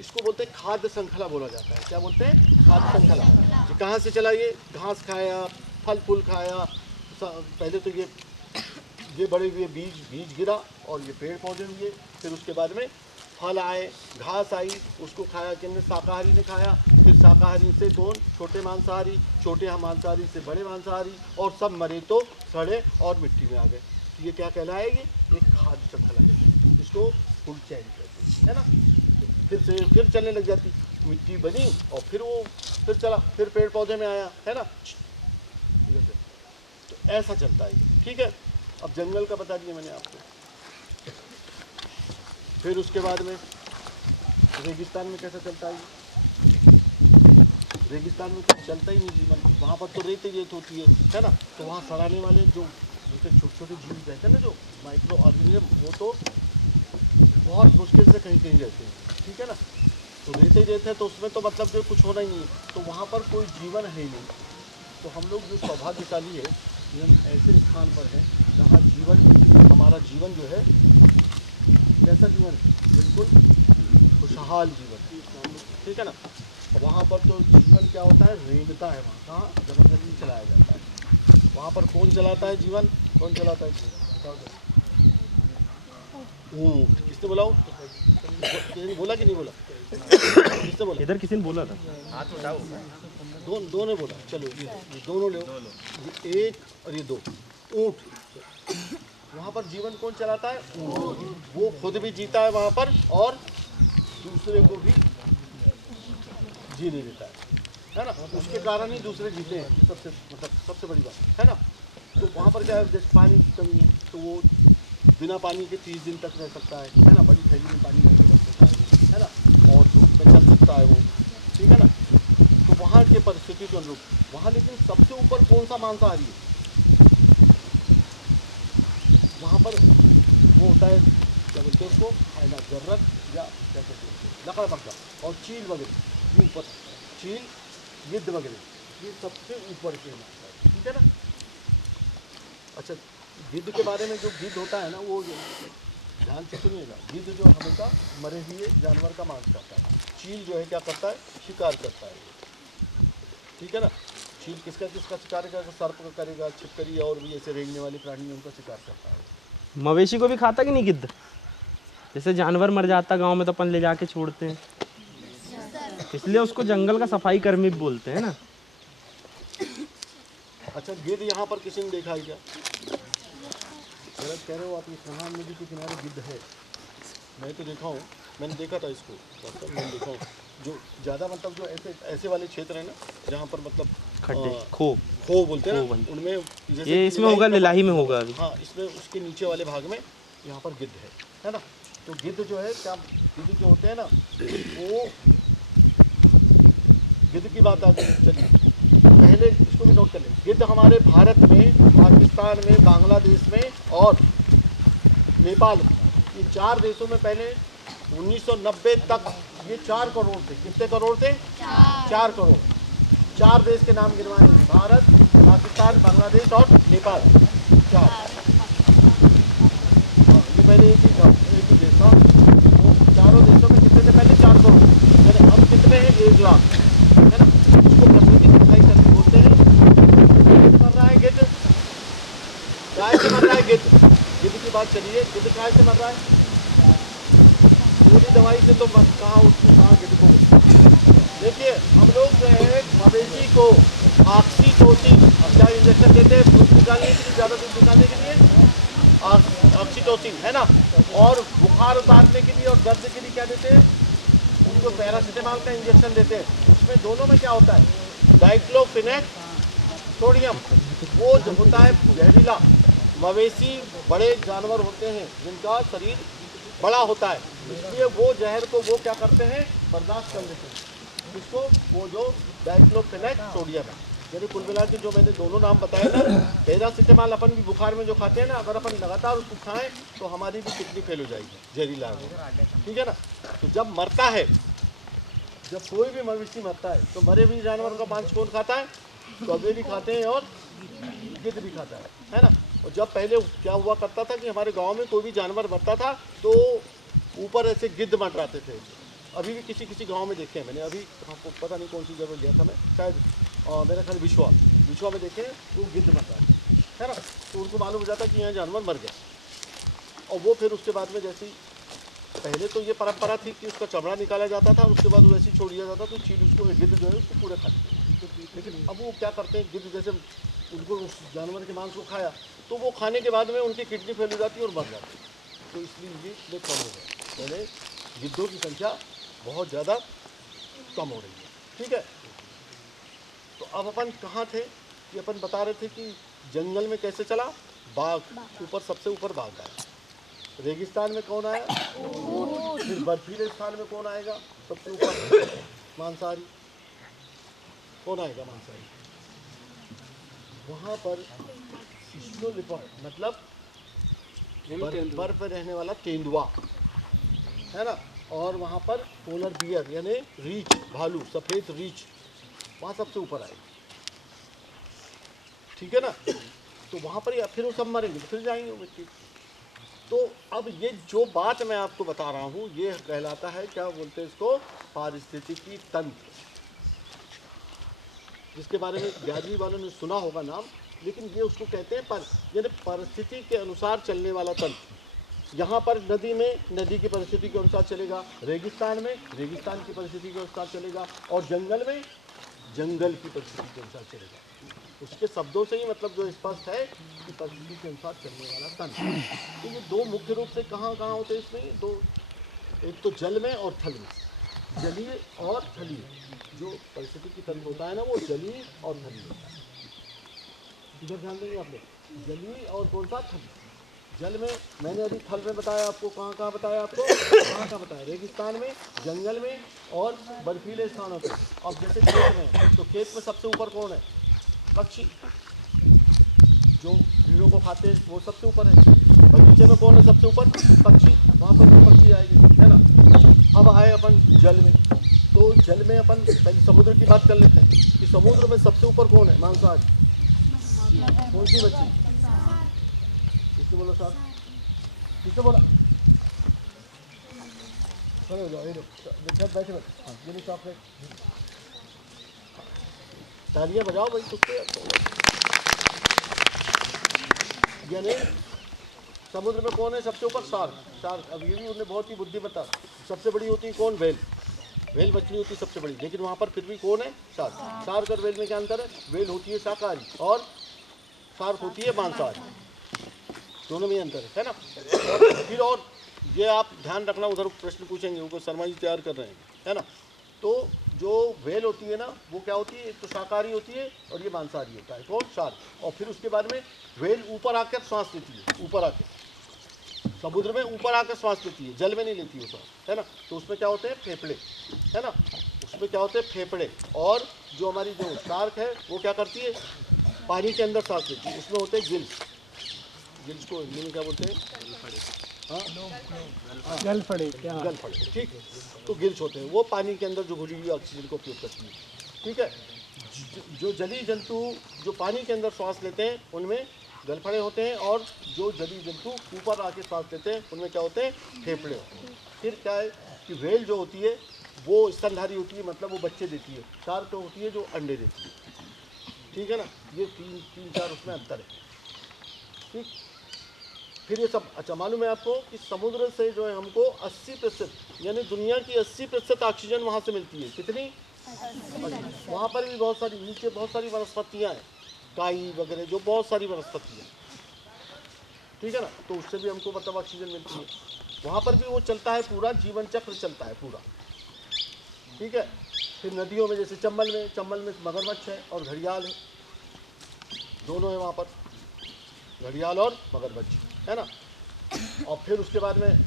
इसको बोलते हैं खाद्य श्रृंखला बोला जाता है। क्या बोलते हैं? खाद्य श्रृंखला। ये कहाँ से चला? ये घास खाया, फल फूल खाया, पहले तो ये बड़े हुए, बीज गिरा और ये पेड़ पौधे हुए, फिर उसके बाद में फल आए, घास आई, उसको खाया किसने? शाकाहारी ने खाया। फिर शाकाहारी से कौन? छोटे मांसाहारी, छोटे मांसाहारी से बड़े मांसाहारी, और सब मरे तो सड़े और मिट्टी में आ गए। तो ये क्या कहलाएगी? एक खाद्य श्रृंखला कहते हैं, इसको फूड चेन कहते हैं, है ना। फिर चलने लग जाती, मिट्टी बनी और फिर वो फिर चला, फिर पेड़ पौधे में आया, है ना। तो ऐसा चलता है, ठीक है। अब जंगल का बता दिया मैंने आपको। फिर उसके बाद में रेगिस्तान में कैसा चलता है? रेगिस्तान में कुछ चलता ही नहीं जीवन, वहाँ पर तो रेत होती है ना। तो वहाँ सड़ाने वाले जो छोटे छोटे जीव रहते हैं ना, जो माइक्रो ऑर्गेनिज्म, वो तो बहुत मुश्किल से कहीं कहीं रहते हैं, ठीक है ना। तो रेत ही रहते हैं, तो उसमें तो मतलब जो कुछ होना ही नहीं है, तो वहाँ पर कोई जीवन है ही नहीं। तो हम लोग जो सौभाग्यशाली है कि हम ऐसे स्थान पर हैं जहाँ जीवन, हमारा जीवन जो है कैसा जीवन? बिल्कुल खुशहाल जीवन, ठीक है ना। वहाँ पर तो जीवन क्या होता है? रेंगता है वहाँ, कहाँ? जबरदस्ती चलाया जाता है। वहाँ पर कौन चलाता है जीवन? कौन चलाता है जीवन? बताओ तो। ऊँट। किसने बोला? बोला कि नहीं बोला? किसने बोला? इधर किसी ने बोला था। दोनों ने बोला। चलो ये दोनों लो, ये एक और ये दो। ऊँट। वहाँ पर जीवन कौन चलाता है? वो खुद भी जीता है वहाँ पर और दूसरे को भी जीने देता है ना। उसके कारण ही दूसरे जीते हैं, सबसे बड़ी बात है ना। तो वहाँ पर क्या है? जैसे पानी की कमी है तो वो बिना पानी के 30 दिन तक रह सकता है ना। बड़ी थैली में पानी भर के रख सकता है ना, और धूप में चल सकता है वो, ठीक है ना। तो वहाँ की परिस्थिति के अनुरूप वहाँ, लेकिन सबसे ऊपर कौन सा मांसाहारी है? वहाँ पर वो होता है, क्या बोलते हैं उसको? खायला जर्रत, या क्या कहते हैं, लकड़ा पक्का, और चील वगैरह, ये ऊपर चील, गिद्ध वगैरह, ये सबसे ऊपर के मांसाहारी, ठीक है ना। अच्छा, गिद्ध के बारे में, जो गिद्ध होता है ना, वो ध्यान से सुनिएगा, गिद्ध जो हमेशा मरे हुए जानवर का मांस खाता है। चील जो है क्या करता है? शिकार करता है, ठीक है ना। चील किसका शिकार करेगा? सर्प का करेगा, छिपकली और भी ऐसे रेंगने वाले प्राणी उनका शिकार करता है। मवेशी को भी खाता कि नहीं गिद्ध? जैसे जानवर मर जाता गांव में तो अपन ले जाके छोड़ते हैं, इसलिए उसको जंगल का सफाई कर्मी भी बोलते हैं ना। अच्छा, गिद्ध यहाँ पर किसी ने देखा है क्या? गलत कह रहे हो आप, ये कहाँ नदी के किनारे गिद्ध है? मैं तो देखा हूँ, मैंने देखा था इसको, मैंने देखा हूँ। जो ज़्यादा मतलब जो ऐसे वाले क्षेत्र है ना, जहाँ पर मतलब खड्डे, खो बोलते हैं ना, उनमें ये इसमें होगा, लिलाही में होगा अभी। हाँ, इसमें उसके नीचे वाले भाग में यहाँ पर गिद्ध है ना। तो गिद्ध जो है, क्या गिद्ध जो होते हैं ना, वो गिद्ध की बात आती है। चलिए पहले इसको भी नोट कर लें। गिद्ध हमारे भारत में, पाकिस्तान में, बांग्लादेश में और नेपाल। ये 4 देशों में पहले 1990 तक ये 4 करोड़ थे। कितने करोड़ थे? 4 करोड़। 4 देश के नाम गिनवाए, भारत, पाकिस्तान, बांग्लादेश और नेपाल। 4। ये पहले एक ही देश था। वो चारों देशों में कितने थे पहले? 4 करोड़। यानी अब कितने हैं? 1 लाख, है ना। इसको प्रकृति की सफाई करके बोलते हैं। मर रहा है गिद्ध, गाय से मर रहा है गिद्ध। गिद्ध की बात चलिए, गिद्ध गाय से मर रहा है। पूरी दवाई से तो कहाँ उसको, कहाँ गिद्ध को। देखिए हम लोग जो है मवेशी को ऑक्सीटोसिन, अब क्या इंजेक्शन देते हैं दूध निकालने के लिए, ज़्यादा दूध निकालने के लिए ऑक्सीटोसिन, है ना। और बुखार उतारने के लिए और दर्द के लिए क्या देते हैं? उनको पैरासीटामोल का इंजेक्शन देते हैं। उसमें दोनों में क्या होता है? Diclofenac sodium. वो जो होता है जहरीला। मवेशी बड़े जानवर होते हैं जिनका शरीर बड़ा होता है, इसलिए वो जहर को वो क्या करते हैं? बर्दाश्त कर लेते हैं। इसको वो जो डाइक्लोफिनेक सोडियम है। यानी कुल मिला के जो मैंने दोनों नाम बताए ना, पैरासीटामोल अपन भी बुखार में जो खाते हैं ना, अगर अपन लगातार उसको खाएं तो हमारी भी किडनी फेल हो जाएगी, जहरीला है, ठीक है ना। तो जब मरता है, जब कोई भी मवेशी मरता है तो मरे हुए जानवर का मांस कौन खाता है? कौवे भी खाते हैं और गिद्ध भी खाता है ना। और जब पहले क्या हुआ करता था कि हमारे गांव में कोई भी जानवर मरता था तो ऊपर ऐसे गिद्ध मंडराते थे। अभी भी किसी किसी गांव में देखे हैं मैंने। अभी आपको पता नहीं कौन सी जगह गया था मैं, शायद मेरा ख्याल विश्वा में देखे वो गिद्ध मंडराते है ना। तो उनको मालूम हो जाता कि यहाँ जानवर मर गया। और वो फिर उसके बाद में जैसी पहले तो ये परंपरा थी कि उसका चमड़ा निकाला जाता था, उसके बाद वैसे ही छोड़ दिया जाता, तो चील उसको गिद्ध जो है उसको पूरा खा लेते। लेकिन अब वो क्या करते हैं, गिद्ध जैसे उनको उस जानवर के मांस को खाया तो वो खाने के बाद में उनकी किडनी फेल हो जाती है और मर जाती है। तो इसलिए ये कम हो गया। पहले गिद्धों की संख्या बहुत ज़्यादा कम हो रही है, ठीक है। तो अब अपन कहाँ थे कि अपन बता रहे थे कि जंगल में कैसे चला? बाघ ऊपर, सबसे ऊपर बाघ आया। रेगिस्तान में कौन आया? फिर बर्फीले स्थान में कौन आएगा सबसे ऊपर? मांसाहारी। कौन आएगा मांसाहारी? वहाँ पर स्नो लिपर्ड मतलब बर्फ में रहने वाला तेंदुआ, है ना। और वहाँ पर पोलर बियर यानी रीछ, भालू, सफ़ेद रीछ, वहाँ सबसे ऊपर आएगा, ठीक है ना। तो वहाँ पर फिर वो सब मरेंगे, फिर जाएंगे वो मिट्टी। तो अब ये जो बात मैं आपको बता रहा हूँ ये कहलाता है, क्या बोलते हैं इसको? पारिस्थितिकी तंत्र, जिसके बारे में 11वीं वालों ने सुना होगा नाम, लेकिन ये उसको कहते हैं यानी परिस्थिति के अनुसार चलने वाला तंत्र। यहाँ पर नदी में नदी की परिस्थिति के अनुसार चलेगा, रेगिस्तान में रेगिस्तान की परिस्थिति के अनुसार चलेगा, और जंगल में जंगल की परिस्थिति के अनुसार चलेगा। उसके शब्दों से ही मतलब जो स्पष्ट है कि परिस्थिति के अनुसार चलने वाला तंत्र। तो ये दो मुख्य रूप से कहाँ कहाँ होते हैं इसमें? दो, एक तो जल में और थल में। जलीय और थलीय जो परिस्थिति तंत्र होता है ना, वो जलीय और थलीय होता है। इधर ध्यान देंगे आप लोग, जलीय और कौन सा? थल। जल में मैंने अभी थल में बताया आपको, कहाँ कहाँ बताया आपको? कहाँ बताया? रेगिस्तान में, जंगल में और बर्फीले स्थानों पर। अब जैसे खेत में, तो खेत में सबसे ऊपर कौन है? पक्षी, जो कीड़ों को खाते हैं वो सबसे ऊपर है। बगीचे में कौन है सबसे ऊपर? पक्षी, वहाँ पर भी पक्षी आएंगे, है ना। अब आए अपन जल में, तो जल में अपन पहले समुद्र की बात कर लेते हैं कि समुद्र में सबसे ऊपर कौन है? मांसाहारी। कौन सी मछली? किसने बोला साहब? किसने बोला? खड़े हो जाओ, बैठे बैठे। हाँ, ये नहीं चॉकलेट, तालियां बजाओ भाई तुझसे। यानी समुद्र में कौन है सबसे ऊपर? शार्क। शार्क, अब ये भी उन्हें बहुत ही बुद्धि बता। सबसे बड़ी होती है कौन? वेल। वेल मछली होती है सबसे बड़ी, लेकिन वहाँ पर फिर भी कौन है? शार्क। शार्क और वेल में क्या अंतर है? वेल होती है शाकाहारी और शार्क होती है मांसाहारी, दोनों में अंतर है ना। फिर और ये आप ध्यान रखना, उधर प्रश्न पूछेंगे, वो शर्मा जी तैयार कर रहे हैं, है ना। तो जो वेल होती है ना, वो क्या होती है? एक तो शाकाहारी होती है और ये मांसाहारी होता है, कौन? शार्क। और फिर उसके बाद में वेल ऊपर आकर सांस लेती है, ऊपर आकर समुद्र में ऊपर आकर सांस लेती है, जल में नहीं लेती है सांस, है ना। तो उसमें क्या होते हैं? फेफड़े, है ना। उसमें क्या होते हैं? फेफड़े। और जो हमारी जो शार्क है वो क्या करती है? पानी के अंदर सांस लेती है, उसमें होते हैं गिल्स। गिल्स को हिंदी में क्या बोलते हैं? गल पड़े क्या? गल पड़े, ठीक है। तो गिल्स होते हैं, वो पानी के अंदर जो घुली हुई ऑक्सीजन को उपयोग करती है, ठीक है। जो जलीय जंतु जो पानी के अंदर सांस लेते हैं उनमें गलफड़े होते हैं, और जो जलीय जंतु ऊपर आके सांस लेते हैं उनमें क्या होते हैं, फेफड़े होते हैं। फिर क्या है कि व्हेल जो होती है वो स्तनधारी होती है, मतलब वो बच्चे देती है। शार्क तो होती है जो अंडे देती है, ठीक है ना। ये तीन चार उसमें अंतर है, ठीक। फिर ये सब अच्छा मालूम है आपको कि समुद्र से जो है हमको 80% यानी दुनिया की 80% ऑक्सीजन वहाँ से मिलती है। कितनी? वहाँ पर भी बहुत सारी, नीचे बहुत सारी वनस्पतियाँ हैं, काई वगैरह, जो बहुत सारी वनस्पतियाँ, ठीक है ना। तो उससे भी हमको मतलब ऑक्सीजन मिलती है। वहाँ पर भी वो चलता है, पूरा जीवन चक्र चलता है पूरा, ठीक है। फिर नदियों में जैसे चंबल में मगरमच्छ है और घड़ियाल है, दोनों है वहाँ पर, घड़ियाल और मगरमच्छ, है ना। और फिर उसके बाद में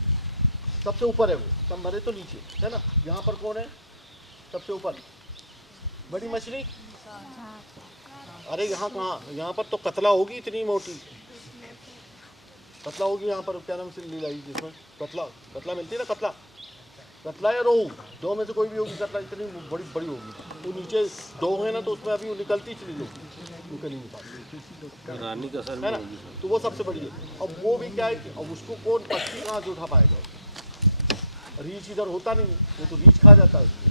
सबसे ऊपर है वो, चंबल है तो नीचे, है ना। यहाँ पर कौन है सबसे ऊपर? बड़ी मछली? अरे यहाँ कहाँ, यहाँ पर तो कतला होगी, इतनी मोटी कतला होगी यहाँ पर। क्या नाम से लीलाई जिसमें कतला मिलती है ना, कतला या रोहू, दो में से कोई भी होगी। कतला इतनी बड़ी बड़ी होगी, तो नीचे दो है ना, तो उसमें अभी वो निकलती चली जाएगी, निकल ही नहीं पाती, रानी का सर है ना। तो वो सबसे बड़ी है। अब वो भी क्या है कि अब उसको कौन पक्षी कहाँ से उठा पाएगा? रीछ इधर होता नहीं, वो तो रीछ खा जाता है उसको,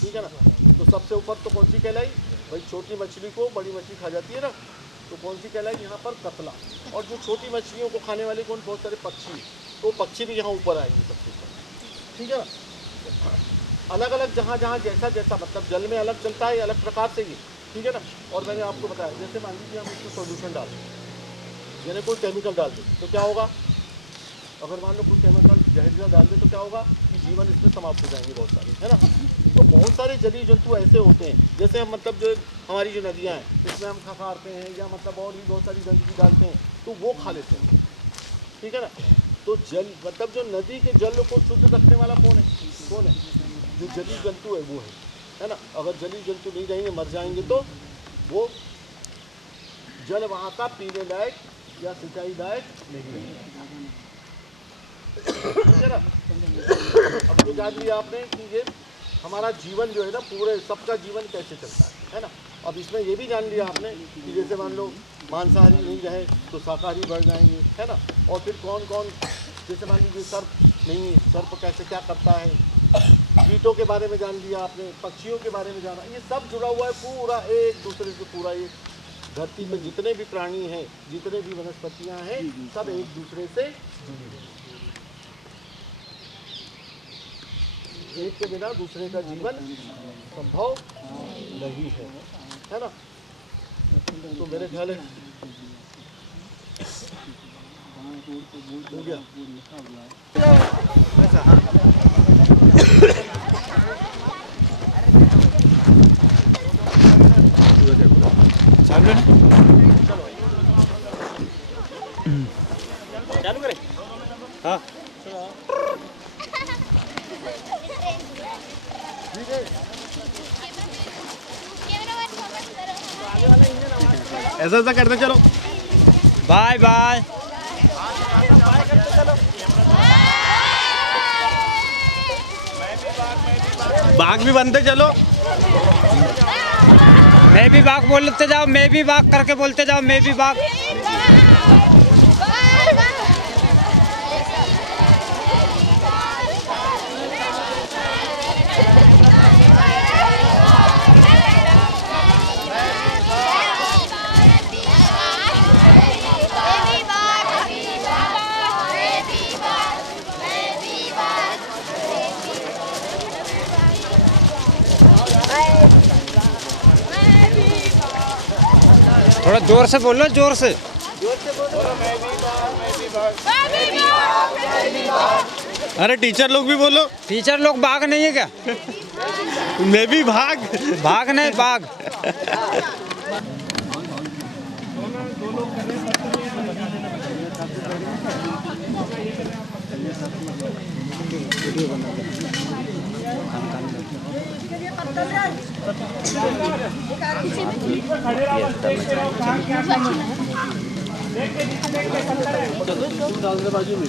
ठीक है ना। तो सबसे ऊपर तो कौन सी कहलाई भाई? छोटी मछली को बड़ी मछली खा जाती है ना, तो कौन सी कहलाई? यहाँ पर कतला। और जो छोटी मछलियों को खाने वाले कौन? बहुत सारे पक्षी, तो पक्षी भी यहाँ ऊपर आएंगे सबसे ऊपर, ठीक है ना। अलग अलग जहाँ जैसा मतलब जल में अलग चलता है, अलग प्रकार से ही, ठीक है ना। और मैंने आपको बताया, जैसे मान लीजिए हम इसमें सॉल्यूशन डाल दें, यानी कोई केमिकल डाल दें, तो क्या होगा? अगर मान लो कोई केमिकल जहरीला डाल दे तो क्या होगा कि जीवन इसमें समाप्त हो जाएंगे बहुत सारे, है ना। तो बहुत सारे जलीय जंतु ऐसे होते हैं, जैसे हम मतलब जो हमारी जो नदियाँ हैं इसमें हम खखारते हैं, या मतलब और भी बहुत सारी गंदगी डालते हैं, तो वो खा लेते हैं, ठीक है ना। तो जल मतलब जो नदी के जल को शुद्ध रखने वाला कौन है? जो जलीय जंतु है वो है ना। अगर जलीय जंतु नहीं रहेंगे, मर जाएंगे, तो वो जल वहाँ का पीने लायक या सिंचाई लायक नहीं है, ठीक है ना। अब तो जान लिया आपने कि ये हमारा जीवन जो है ना, पूरे सबका जीवन कैसे चलता है ना। अब इसमें ये भी जान लिया आपने कि जैसे मान लो मांसाहारी नहीं रहे तो शाकाहारी बढ़ जाएंगे, है ना। और फिर कौन कौन, जैसे मान लीजिए सर्प नहीं, सर्प कैसे क्या करता है, कीटों के बारे में जान लिया आपने, पक्षियों के बारे में जाना, ये सब जुड़ा हुआ है पूरा एक दूसरे से। पूरा एक धरती में जितने भी प्राणी हैं, जितने भी वनस्पतियाँ हैं, सब एक दूसरे से जुड़ी हुई हैं। एक के बिना दूसरे का जीवन संभव नहीं है ना। तो मेरे ख्याल है हो गया। चालू करें? हाँ ऐसा करते चलो, बाय बाय। बाघ भी बनते चलो। मैं भी बाघ बोलते जाओ, मैं भी बाघ करके बोलते जाओ, मैं भी बाघ। थोड़ा जोर से बोलो, जोर से। अरे टीचर लोग भी बोलो। टीचर लोग बाघ नहीं है क्या? मैं भी भाग। बाघ नहीं, बाघ। खड़े रहो, देखते रहो, काम क्या करना है। देख के नीचे देख के चलता रहे। बाजू में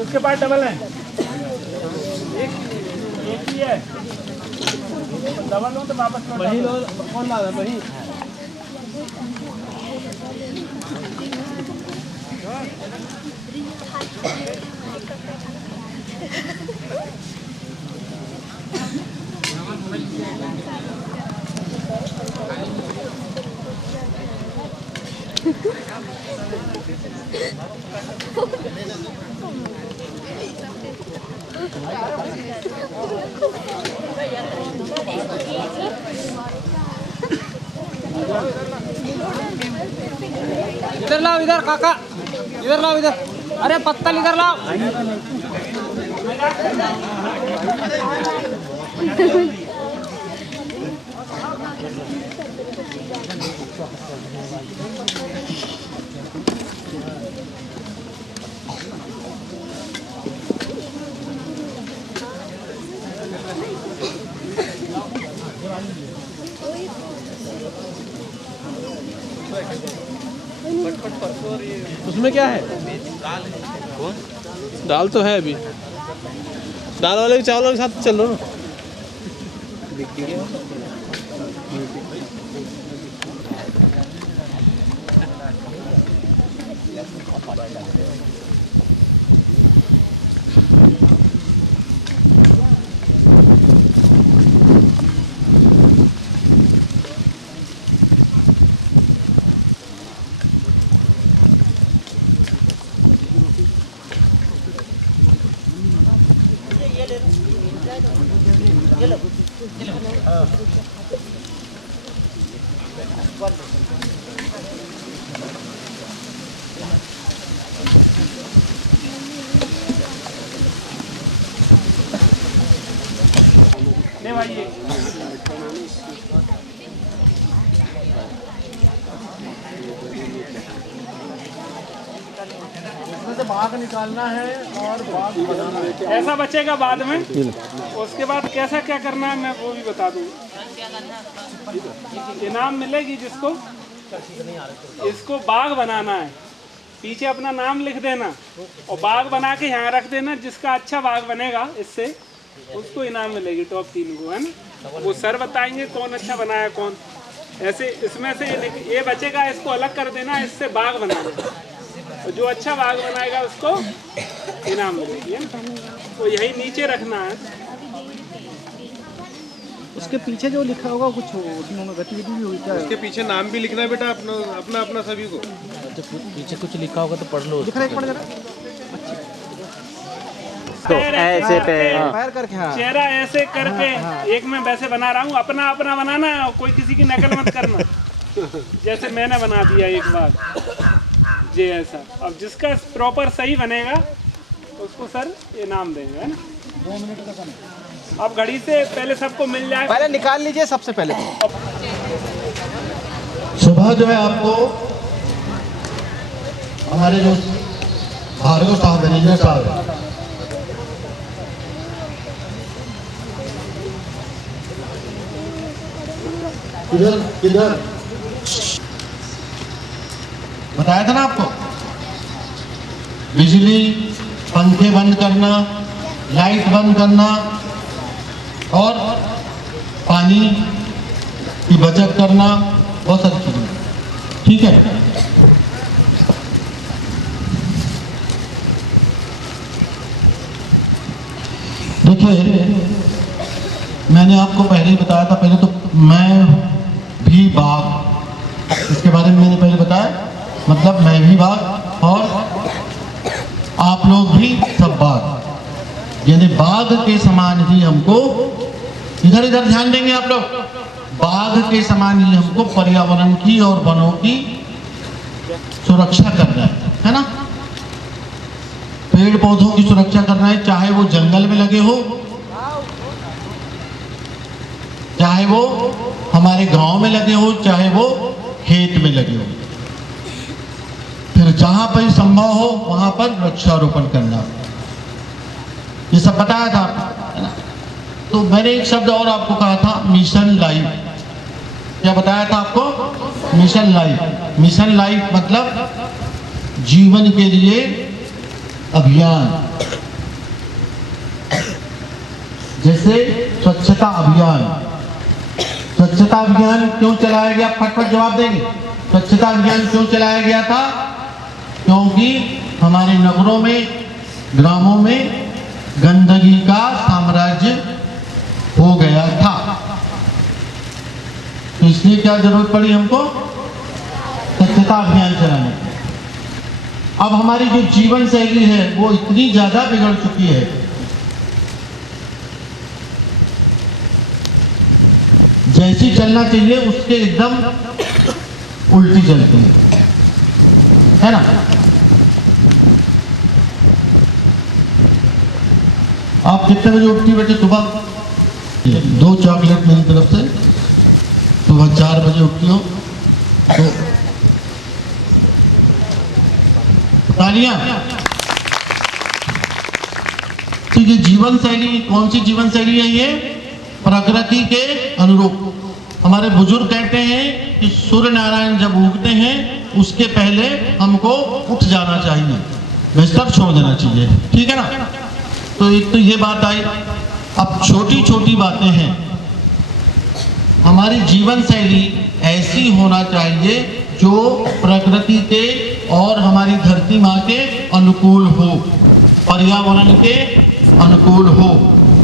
उसके पास डबल है, एक ही है, डबल लो तो वापस वही लो। कौन ला रहा है वही? इधर लाओ, इधर काका, इधर लाओ, इधर। अरे पत्तल इधर लाओ। उसमें क्या है? दाल तो है अभी, दाल वाले चावलों के साथ चल लो ना। ले भाई ये। इसमें से बाघ निकालना है और बाघ बनाना है। ऐसा बचेगा बाद में, उसके बाद कैसा क्या करना है मैं वो भी बता दूँ। इनाम मिलेगी जिसको, इसको बाघ बनाना है, पीछे अपना नाम लिख देना और बाघ बना के यहाँ रख देना। जिसका अच्छा बाघ बनेगा इससे उसको इनाम मिलेगी, टॉप 3 को, है ना। वो सर बताएंगे कौन अच्छा बनाया कौन। ऐसे इसमें से ये बचेगा, इसको अलग कर देना, इससे बाघ बना देना। तो जो अच्छा बाघ बनाएगा उसको इनाम मिलेगी, है ना। तो यही नीचे रखना है। उसके पीछे जो लिखा होगा कुछ उसमें गतिविधि भी हुई क्या? उसके पीछे नाम भी लिखना है बेटा, अपना अपना अपना सभी को। पीछे कुछ लिखा होगा तो पढ़ लो। दिख रहा है एक मिनट जरा। तो ऐसे पैर करके, हाँ चेहरा ऐसे करके एक मैं वैसे बना रहा हूँ। अपना अपना बनाना, कोई किसी की नकल मत करना। जैसे मैंने बना दिया एक बार जे ऐसा। अब जिसका प्रॉपर सही बनेगा उसको सर इनाम देंगे, है ना। 2 मिनट का समय। अब घड़ी से पहले सबको मिल जाए। पहले निकाल लीजिए सबसे पहले। सुबह जो है आपको हमारे जो भार्गव साहब मैनेजर साहब हैं, किधर किधर बताया था ना आपको, बिजली पंखे बंद करना, लाइट बंद करना और पानी की बचत करना, बहुत सारी चीजें। ठीक है, देखिए मैंने आपको पहले ही बताया था। पहले तो मैं भी बाघ, इसके बारे में मैंने पहले बताया। मतलब मैं भी बाघ और आप लोग भी सब बाघ, यानी बाघ के समान ही हमको, इधर इधर ध्यान देंगे आप लोग, बाघ के समान ही हमको पर्यावरण की और वनों की सुरक्षा करना है ना। पेड़ पौधों की सुरक्षा करना है, चाहे वो जंगल में लगे हो, चाहे वो हमारे गांव में लगे हो, चाहे वो खेत में लगे हो। फिर जहां पर संभव हो वहां पर वृक्षारोपण करना, ये सब बताया था, है ना। तो मैंने एक शब्द और आपको कहा था, मिशन लाइफ। क्या बताया था आपको? Mission life. मिशन लाइफ मतलब जीवन के लिए अभियान, जैसे स्वच्छता अभियान। स्वच्छता अभियान क्यों चलाया गया, फटफट जवाब देंगे। स्वच्छता अभियान क्यों चलाया गया था? क्योंकि हमारे नगरों में, ग्रामों में गंदगी का साम्राज्य हो गया था। तो इसलिए क्या जरूरत पड़ी हमको? स्वच्छता अभियान चलाने की। अब हमारी जो जीवन शैली है वो इतनी ज्यादा बिगड़ चुकी है, जैसी चलना चाहिए उसके एकदम उल्टी चलती है ना। आप कितने बजे उठती बेटे सुबह? 2 चॉकलेट मेरी तरफ से। सुबह 4 बजे उठती हो तो तालियां। तो ये जीवन शैली कौन सी जीवन शैली है? ये प्रकृति के अनुरूप। हमारे बुजुर्ग कहते हैं कि सूर्य नारायण जब उगते हैं उसके पहले हमको उठ जाना चाहिए, वह सब छोड़ देना चाहिए, ठीक है ना। तो एक तो ये बात आई। अब छोटी छोटी बातें हैं। हमारी जीवन शैली ऐसी होना चाहिए जो प्रकृति के और हमारी धरती माँ के अनुकूल हो, पर्यावरण के अनुकूल हो,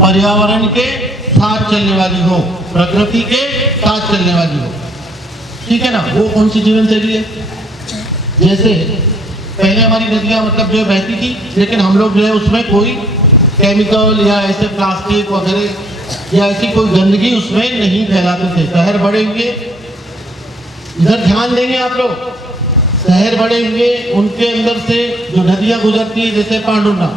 पर्यावरण के साथ चलने वाली हो, प्रकृति के साथ चलने वाली हो, ठीक है ना। वो कौन सी जीवन शैली है? जैसे पहले हमारी नदियाँ मतलब जो बहती थी, लेकिन हम लोग जो है उसमें कोई केमिकल या ऐसे प्लास्टिक वगैरह या ऐसी कोई गंदगी उसमें नहीं फैलाते थे। शहर बड़े हुए, इधर ध्यान देंगे आप लोग, शहर बड़े हुए, उनके अंदर से जो नदियाँ गुजरती है, जैसे पांडुना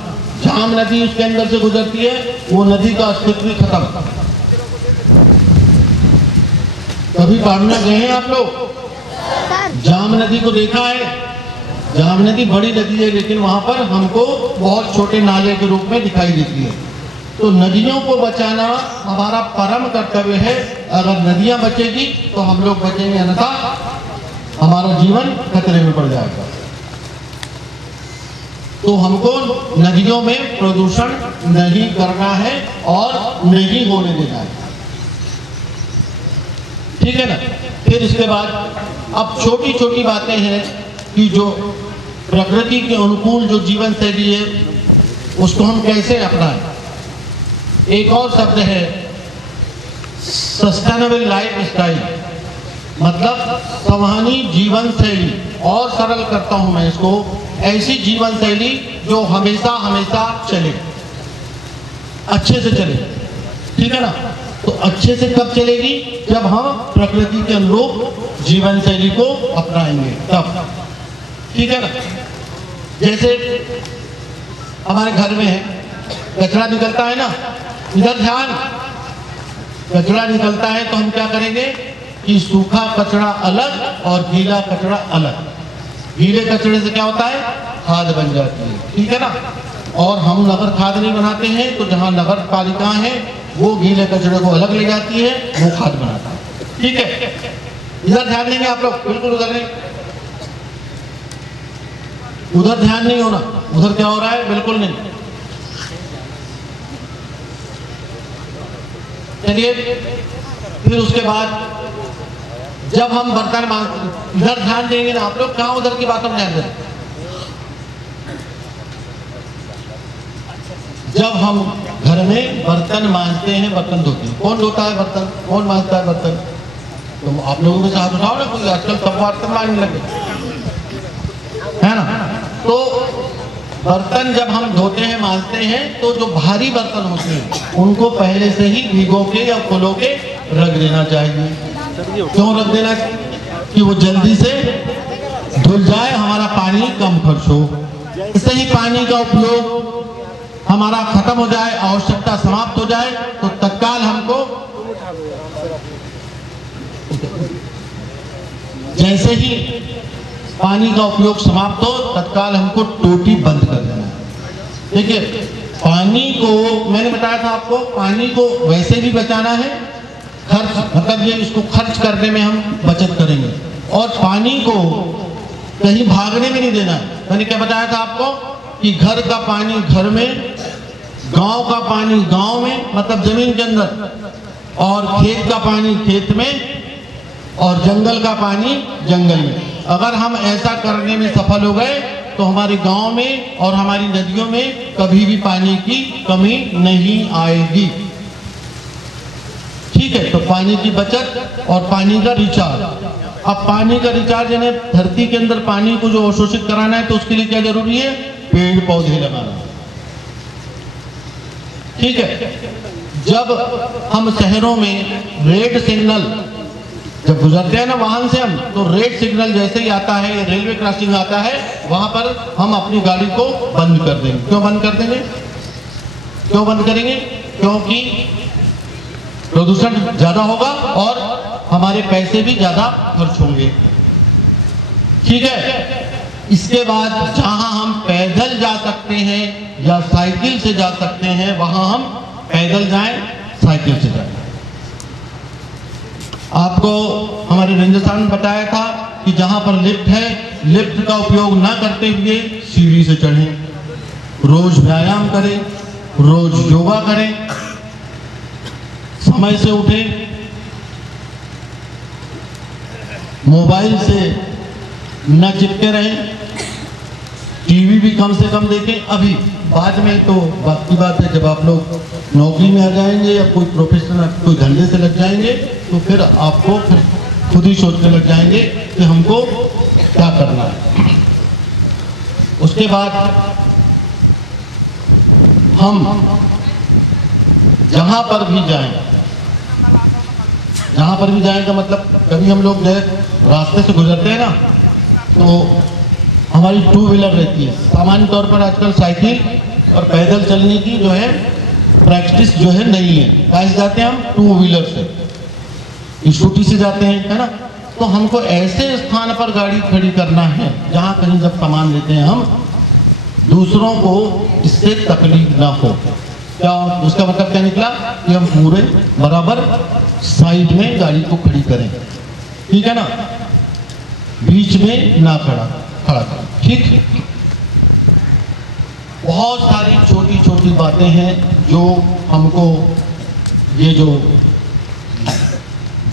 जाम नदी उसके अंदर से गुजरती है, वो नदी का अस्तित्व खत्म। कभी पांडुना गए हैं आप लोग? जाम नदी को देखा है? जाम नदी बड़ी नदी है, लेकिन वहां पर हमको बहुत छोटे नाले के रूप में दिखाई देती है। तो नदियों को बचाना हमारा परम कर्तव्य है। अगर नदियां बचेगी तो हम लोग बचेंगे, अन्यथा हमारा जीवन खतरे में पड़ जाएगा। तो हमको नदियों में प्रदूषण नहीं करना है और नहीं होने देना है, ठीक है ना। फिर इसके बाद अब छोटी छोटी बातें हैं कि जो प्रकृति के अनुकूल जो जीवन शैली है उसको हम कैसे अपनाएं। एक और शब्द है सस्टेनेबल लाइफ स्टाइल, मतलब संवहनी जीवन शैली। और सरल करता हूं मैं इसको, ऐसी जीवन शैली जो हमेशा हमेशा चले, अच्छे से चले, ठीक है ना। तो अच्छे से कब चलेगी? जब हम प्रकृति के अनुरूप जीवन शैली को अपनाएंगे तब, ठीक है ना। जैसे हमारे घर में है, कचरा निकलता है ना, इधर ध्यान, कचरा निकलता है तो हम क्या करेंगे कि सूखा कचरा अलग और गीला कचरा अलग। गीले कचरे से क्या होता है? खाद बन जाती है, ठीक है ना। और हम नगर खाद नहीं बनाते हैं, तो जहाँ नगर पालिका है वो गीले कचरे को अलग ले जाती है, वो खाद बनाता है, ठीक है। इधर ध्यान देंगे आप लोग, बिल्कुल उधर नहीं, उधर ध्यान नहीं होना। उधर क्या हो रहा है? बिल्कुल नहीं। चलिए फिर उसके बाद जब हम बर्तन मांजते, इधर ध्यान देंगे ना आप लोग, कहाँ उधर की बातों में ध्यान दें। जब हम घर में बर्तन मांजते हैं, बर्तन धोते हैं, कौन धोता है बर्तन? कौन मांजता है बर्तन? तो आप लोगों के साथ उठाओ ना, कोई आजकल सब बर्तन मांजने लगे, है ना। तो बर्तन जब हम धोते हैं, मांजते हैं, तो जो भारी बर्तन होते हैं उनको पहले से ही भिगो के या फुलो के रख देना चाहिए। क्यों रख देना? कि वो जल्दी से धुल जाए, हमारा पानी कम खर्च हो। इससे ही पानी का उपयोग हमारा खत्म हो जाए, आवश्यकता समाप्त हो जाए, तो तत्काल हमको जैसे ही पानी का उपयोग समाप्त हो, तत्काल हमको टोटी बंद कर देना है। देखिए, पानी को मैंने बताया था आपको, पानी को वैसे भी बचाना है, खर्च मतलब ये इसको खर्च करने में हम बचत करेंगे। और पानी को कहीं भागने भी नहीं देना है। मैंने क्या बताया था आपको कि घर का पानी घर में, गांव का पानी गांव में, मतलब जमीन के अंदर, और खेत का पानी खेत में, और जंगल का पानी जंगल में। अगर हम ऐसा करने में सफल हो गए तो हमारे गांव में और हमारी नदियों में कभी भी पानी की कमी नहीं आएगी। ठीक है, तो पानी की बचत और पानी का रिचार्ज। अब पानी का रिचार्ज यानी धरती के अंदर पानी को जो अवशोषित कराना है, तो उसके लिए क्या जरूरी है? पेड़ पौधे लगाना। ठीक है, जब हम शहरों में रेड सिग्नल जब गुजरते हैं ना वाहन से हम, तो रेड सिग्नल जैसे ही आता है, रेलवे क्रॉसिंग आता है, वहां पर हम अपनी गाड़ी को बंद कर देंगे। क्यों बंद कर देंगे? क्यों बंद करेंगे? क्योंकि प्रदूषण ज्यादा होगा और हमारे पैसे भी ज्यादा खर्च होंगे। ठीक है, इसके बाद जहां हम पैदल जा सकते हैं या साइकिल से जा सकते हैं, वहां हम पैदल जाएं, साइकिल से जाएं। आपको हमारे रेंजर साहब ने बताया था कि जहां पर लिफ्ट है, लिफ्ट का उपयोग ना करते हुए सीढ़ी से चढ़ें, रोज व्यायाम करें, रोज योगा करें, समय से उठें, मोबाइल से न चिपके रहें, टीवी भी कम से कम देखें। अभी बाद में तो बात की बात है, जब आप लोग नौकरी में आ जाएंगे या कोई प्रोफेशनल कोई धंधे से लग जाएंगे, तो फिर आपको फिर खुद ही सोचने लग जाएंगे कि हमको क्या करना है। उसके बाद हम जहां पर भी जाएं, जहां पर भी जाएं का मतलब, कभी हम लोग रास्ते से गुजरते हैं ना, तो हमारी टू व्हीलर रहती है। सामान्य तौर पर आजकल साइकिल और पैदल चलने की जो है प्रैक्टिस जो है नहीं है। कैसे जाते हैं हम? टू व्हीलर से, स्कूटी से जाते हैं, है ना। तो हमको ऐसे स्थान पर गाड़ी खड़ी करना है जहां कहीं जब सामान लेते हैं हम, दूसरों को इससे तकलीफ ना हो। क्या उसका मतलब क्या निकला? कि हम पूरे बराबर साइड में गाड़ी को खड़ी करें, ठीक है ना, बीच में ना खड़ा करें। ठीक, बहुत सारी छोटी छोटी बातें हैं जो हमको ये जो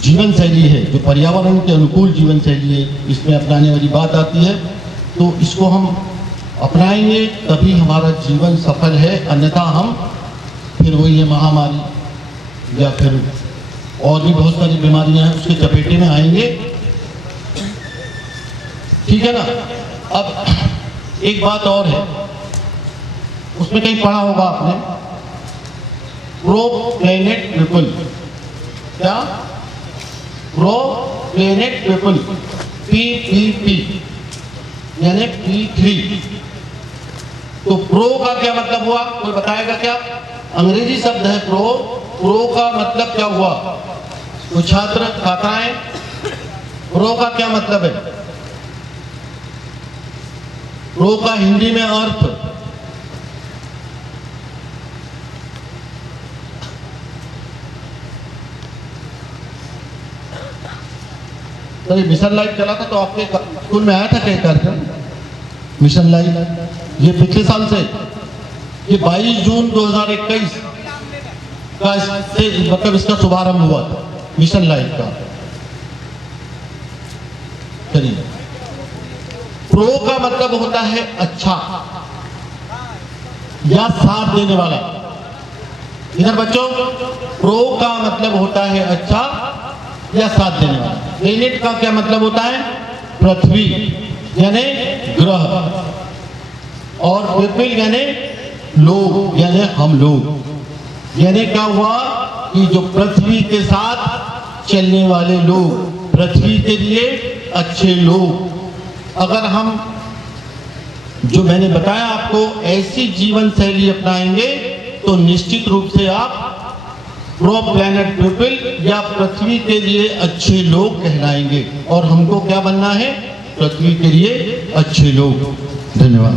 जीवन शैली है, जो पर्यावरण के अनुकूल जीवन शैली है, इसमें अपनाने वाली बात आती है। तो इसको हम अपनाएंगे तभी हमारा जीवन सफल है, अन्यथा हम फिर वही है महामारी या फिर और भी बहुत सारी बीमारियां हैं उसके चपेटे में आएंगे। ठीक है ना। अब एक बात और है, उसमें कहीं पढ़ा होगा आपने, प्रो प्लेनेट पीपल। क्या? प्रो प्लेनेट पीपल, PPP यानी P3। तो प्रो का क्या मतलब हुआ? कोई बताएगा क्या? अंग्रेजी शब्द है प्रो। प्रो का मतलब क्या हुआ? तो छात्र छात्राएं, प्रो का क्या मतलब है? प्रो का हिंदी में अर्थ, तो ये मिशन लाइफ चला था, तो आपके स्कूल में आया था क्या कार्यक्रम? मिशन लाइफ ये पिछले साल से, ये 22 जून 2021 का से मतलब इसका शुभारंभ हुआ था मिशन लाइफ का। चलिए, प्रो का मतलब होता है अच्छा या साथ देने वाला। इधर बच्चों, प्रो का मतलब होता है अच्छा या साथ देने वाला। प्लेनेट का क्या मतलब होता है? पृथ्वी यानी ग्रह, और पीपल यानी लोग, यानी हम लोग। यानी क्या हुआ कि जो पृथ्वी के साथ चलने वाले लोग, पृथ्वी के लिए अच्छे लोग। अगर हम जो मैंने बताया आपको ऐसी जीवन शैली अपनाएंगे तो निश्चित रूप से आप प्रो प्लैनेट पीपल या पृथ्वी के लिए अच्छे लोग कहलाएंगे। और हमको क्या बनना है? पृथ्वी के लिए अच्छे लोग। धन्यवाद।